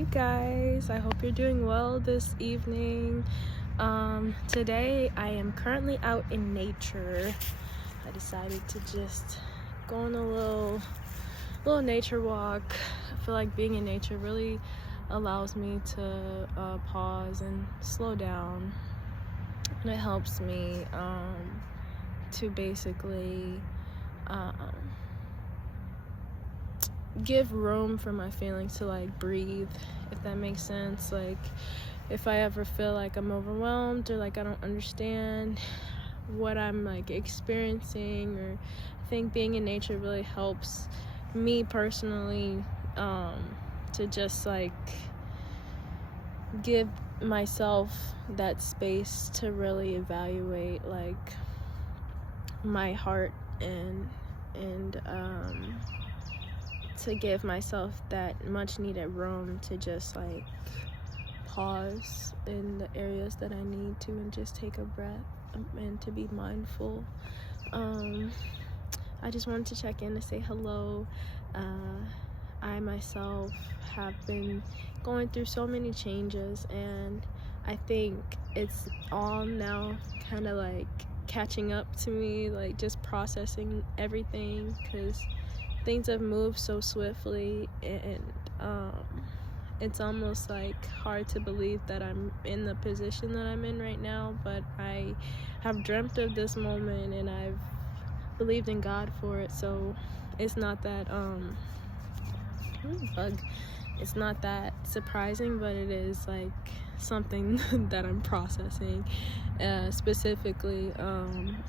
Hey guys, I hope you're doing well this evening. Today I am currently out in nature. I decided to just go on a little nature walk. I feel like being in nature really allows me to pause and slow down, and it helps me to basically um, give room for my feelings to like breathe, if that makes sense. Like if I ever feel like I'm overwhelmed or like I don't understand what I'm like experiencing, or I think being in nature really helps me personally to just like give myself that space to really evaluate like my heart and to give myself that much needed room to just like pause in the areas that I need to and just take a breath and to be mindful. I just wanted to check in to say hello. I myself have been going through so many changes, and I think it's all now kind of like catching up to me, like just processing everything, because things have moved so swiftly, and it's almost like hard to believe that I'm in the position that I'm in right now. But I have dreamt of this moment and I've believed in God for it, so it's not that it's not that surprising, but it is like something that I'm processing. Specifically,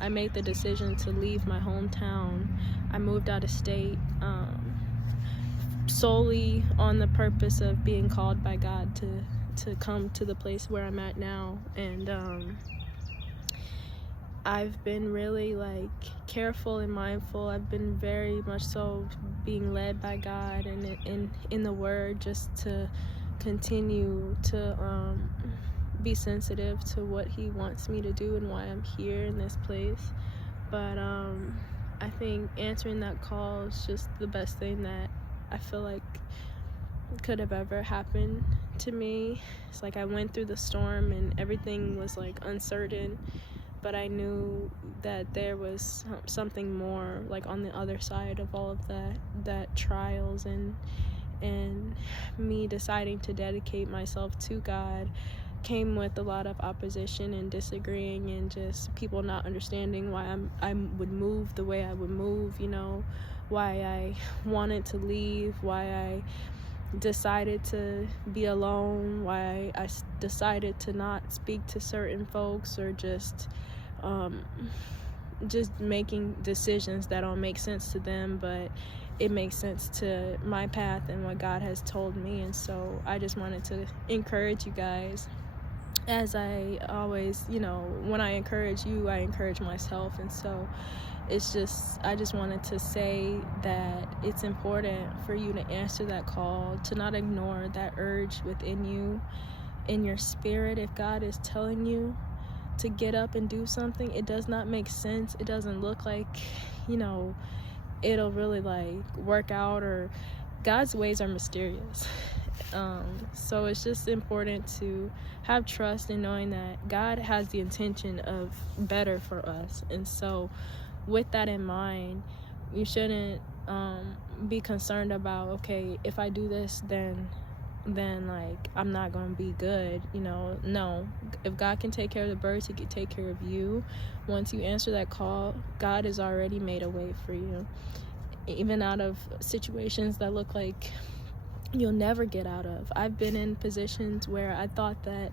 I made the decision to leave my hometown. I moved out of state solely on the purpose of being called by God to come to the place where I'm at now. And I've been really like careful and mindful. I've been very much so being led by God and in the Word, just to continue to be sensitive to what He wants me to do and why I'm here in this place. But I think answering that call is just the best thing that I feel like could have ever happened to me. It's like I went through the storm and everything was like uncertain, but I knew that there was something more like on the other side of all of that trials, and me deciding to dedicate myself to God came with a lot of opposition and disagreeing, and just people not understanding why I would move the way I would move, why I wanted to leave, why I decided to be alone, why I decided to not speak to certain folks, or just making decisions that don't make sense to them, but it makes sense to my path and what God has told me. And so I just wanted to encourage you guys, as I always, when I encourage you, I encourage myself. And so I just wanted to say that it's important for you to answer that call, to not ignore that urge within you, in your spirit. If God is telling you to get up and do something, it does not make sense. It doesn't look like, it'll really like work out, or God's ways are mysterious. So it's just important to have trust in knowing that God has the intention of better for us. And so with that in mind, you shouldn't be concerned about, okay, if I do this, then like I'm not gonna be good. No, if God can take care of the birds, He can take care of you. Once you answer that call, God has already made a way for you, even out of situations that look like you'll never get out of. I've been in positions where I thought that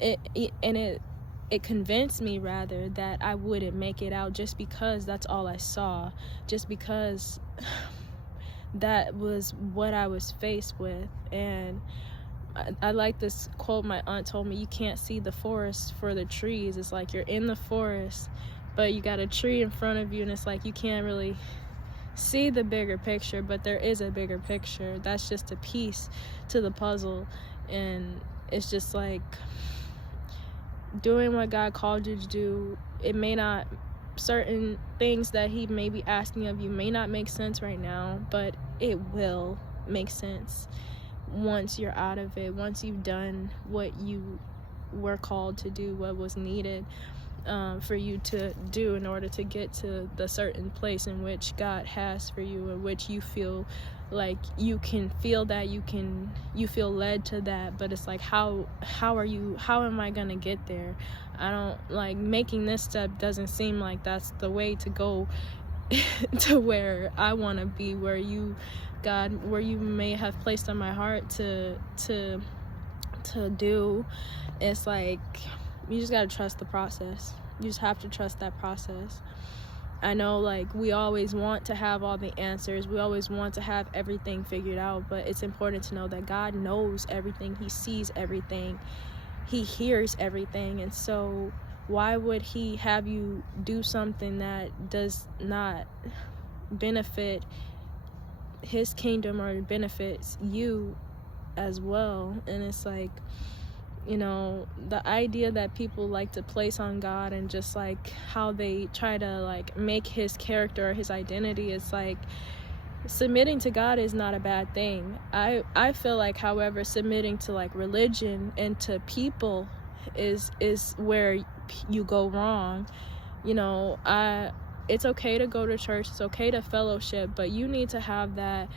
it convinced me rather that I wouldn't make it out, just because that's all I saw, just because that was what I was faced with. And I like this quote my aunt told me: you can't see the forest for the trees. It's like you're in the forest, but you got a tree in front of you, and it's like you can't really see the bigger picture, but there is a bigger picture. That's just a piece to the puzzle. And it's just like doing what God called you to do. It may not, certain things that He may be asking of you may not make sense right now, but it will make sense once you're out of it, once you've done what you were called to do, what was needed for you to do in order to get to the certain place in which God has for you, in which you feel like you can feel that, you feel led to that, but it's like, how am I gonna get there? I don't, like, making this step doesn't seem like that's the way to go to where I want to be, where you, God, where you may have placed on my heart to do. It's like, you just gotta trust the process. You just have to trust that process. I know, like, we always want to have all the answers, we always want to have everything figured out, but it's important to know that God knows everything, he sees everything, he hears everything. And so why would he have you do something that does not benefit his kingdom or benefits you as well? And it's like, you know, the idea that people like to place on God and just like how they try to like make his character or his identity, it's like, submitting to God is not a bad thing. I feel like, however, submitting to like religion and to people is where you go wrong. You know, it's okay to go to church, it's okay to fellowship, but you need to have that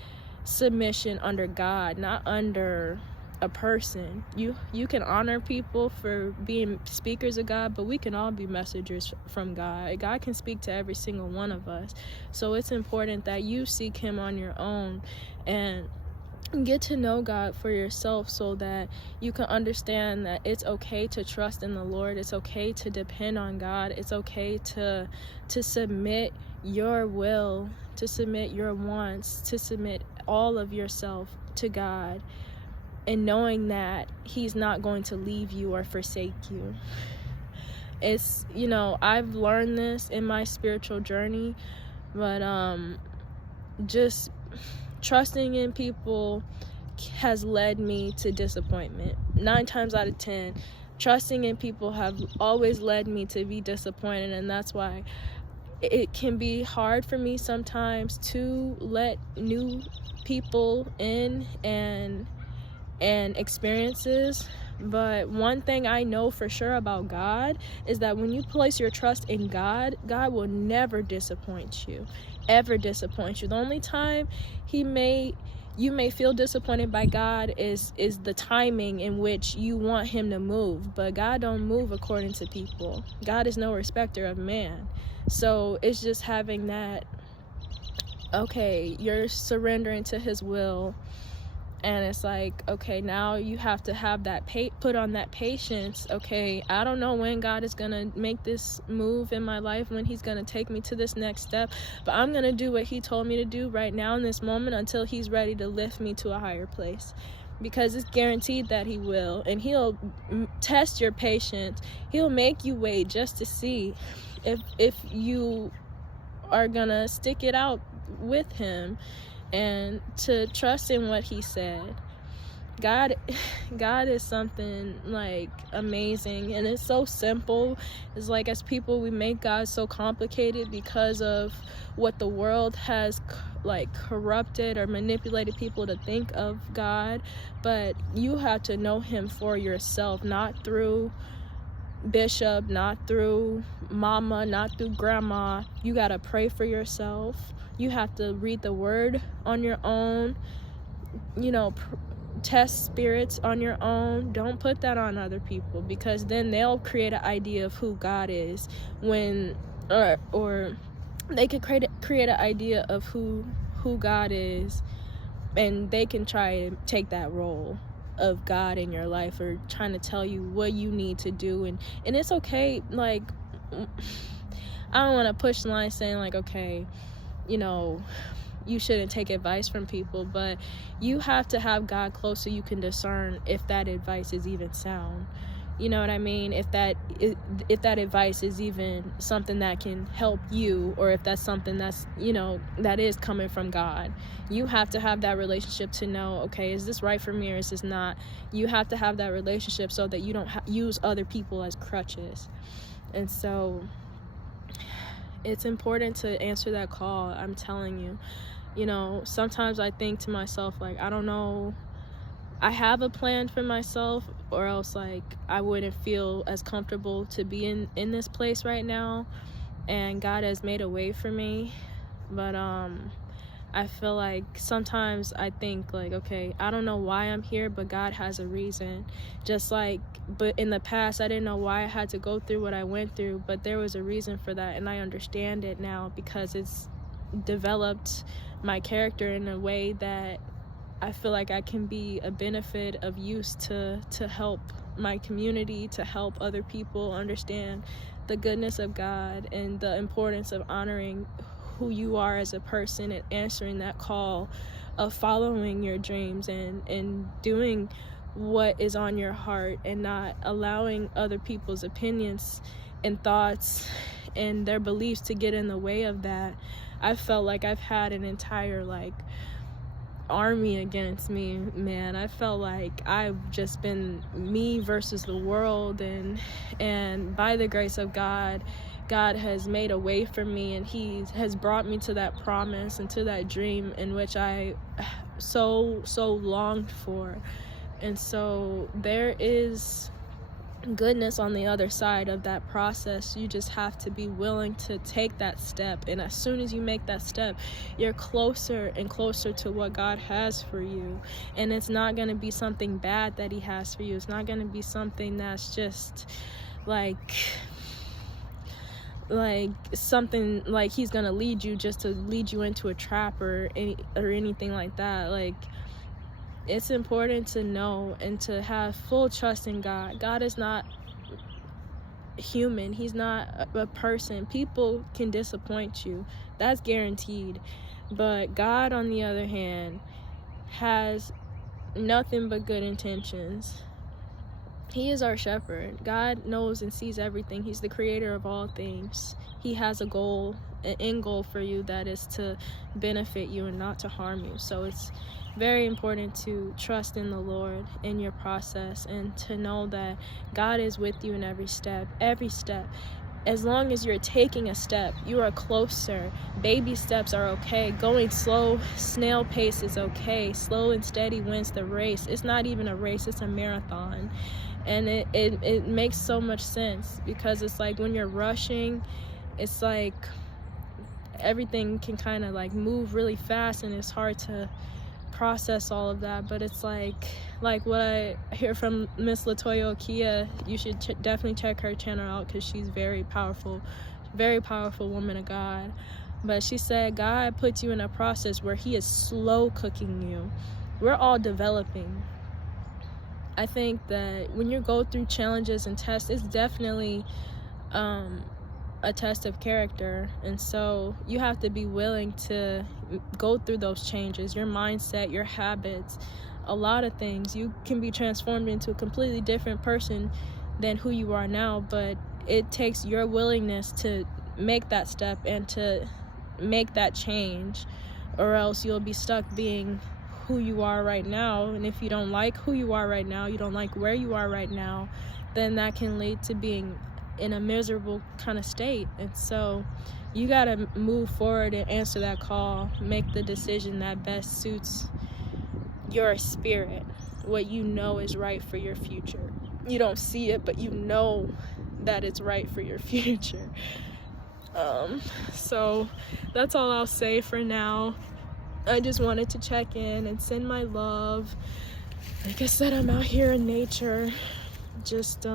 submission under God, not under a person. You can honor people for being speakers of God, but we can all be messengers from God. God can speak to every single one of us. So it's important that you seek him on your own and get to know God for yourself, so that you can understand that it's okay to trust in the Lord. It's okay to depend on God. It's okay to submit your will, to submit your wants, to submit all of yourself to God, and knowing that he's not going to leave you or forsake you. It's, you know, I've learned this in my spiritual journey, but just trusting in people has led me to disappointment. 9 times out of 10, trusting in people have always led me to be disappointed, and that's why it can be hard for me sometimes to let new people in and experiences. But one thing I know for sure about God is that when you place your trust in God, God will never disappoint you, ever disappoint you. The only time you may feel disappointed by God is the timing in which you want him to move, but God don't move according to people. God is no respecter of man. So it's just having that, okay, you're surrendering to his will, and it's like, okay, now you have to have that put on that patience. Okay, I don't know when God is gonna make this move in my life, when he's gonna take me to this next step, but I'm gonna do what he told me to do right now in this moment until he's ready to lift me to a higher place, because it's guaranteed that he will. And he'll test your patience. He'll make you wait just to see if you are gonna stick it out with him and to trust in what he said. God is something like amazing, and it's so simple. It's like, as people, we make God so complicated because of what the world has like corrupted or manipulated people to think of God. But you have to know him for yourself, not through bishop, not through mama, not through grandma. You got to pray for yourself. You have to read the word on your own, you know, test spirits on your own. Don't put that on other people, because then they'll create an idea of who God is, when or they could create an idea of who God is, and they can try to take that role of God in your life, or trying to tell you what you need to do. And it's okay. Like, I don't want to push the line saying like, okay, you know, you shouldn't take advice from people, but you have to have God close so you can discern if that advice is even sound. You know what I mean? If that advice is even something that can help you, or if that's something that's, you know, that is coming from God. You have to have that relationship to know, okay, is this right for me or is this not? You have to have that relationship so that you don't use other people as crutches. And so it's important to answer that call. I'm telling you. You know, sometimes I think to myself, like, I don't know I have a plan for myself, or else like I wouldn't feel as comfortable to be in this place right now. And God has made a way for me. But I feel like sometimes I think like, okay, I don't know why I'm here, but God has a reason. Just like, but in the past I didn't know why I had to go through what I went through, but there was a reason for that, and I understand it now because it's developed my character in a way that I feel like I can be a benefit of use to help my community, to help other people understand the goodness of God and the importance of honoring who you are as a person and answering that call of following your dreams and doing what is on your heart and not allowing other people's opinions and thoughts and their beliefs to get in the way of that. I felt like I've had an entire like army against me, man. I felt like I've just been me versus the world, and by the grace of God, God has made a way for me, and he has brought me to that promise and to that dream in which I so longed for. And so there is goodness on the other side of that process. You just have to be willing to take that step, and as soon as you make that step, you're closer and closer to what God has for you. And it's not going to be something bad that he has for you. It's not going to be something that's just like something like he's going to lead you just to lead you into a trap or anything like that. Like, it's important to know and to have full trust in God. God is not human. He's not a person. People can disappoint you. That's guaranteed. But God, on the other hand, has nothing but good intentions. He is our shepherd. God knows and sees everything. He's the creator of all things. He has a goal, an end goal for you that is to benefit you and not to harm you. So it's very important to trust in the Lord in your process and to know that God is with you in every step. Every step. As long as you're taking a step, you are closer. Baby steps are okay. Going slow, snail pace is okay. Slow and steady wins the race. It's not even a race, it's a marathon. And it makes so much sense, because it's like when you're rushing, it's like everything can kind of like move really fast and it's hard to process all of that. But it's like what I hear from Miss Latoya Okia, you should definitely check her channel out, because she's very powerful woman of God. But she said God puts you in a process where he is slow cooking you. We're all developing. I think that when you go through challenges and tests, it's definitely a test of character. And so you have to be willing to go through those changes, your mindset, your habits, a lot of things. You can be transformed into a completely different person than who you are now, but it takes your willingness to make that step and to make that change, or else you'll be stuck being who you are right now. And if you don't like who you are right now, you don't like where you are right now, then that can lead to being in a miserable kind of state. And so you got to move forward and answer that call, make the decision that best suits your spirit, what you know is right for your future. You don't see it, but you know that it's right for your future. So that's all I'll say for now. I just wanted to check in and send my love. Like I said, I'm out here in nature, just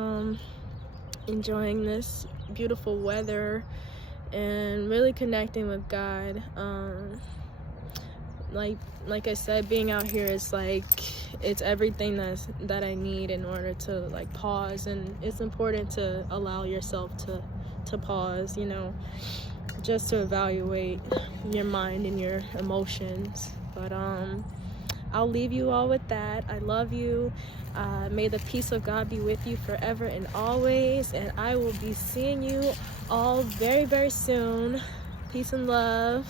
enjoying this beautiful weather and really connecting with God. Like I said, being out here is like, it's everything that I need in order to like pause. And it's important to allow yourself to pause, you know, just to evaluate your mind and your emotions. But I'll leave you all with that. I love you. May the peace of God be with you forever and always, and I will be seeing you all very, very soon. Peace and love.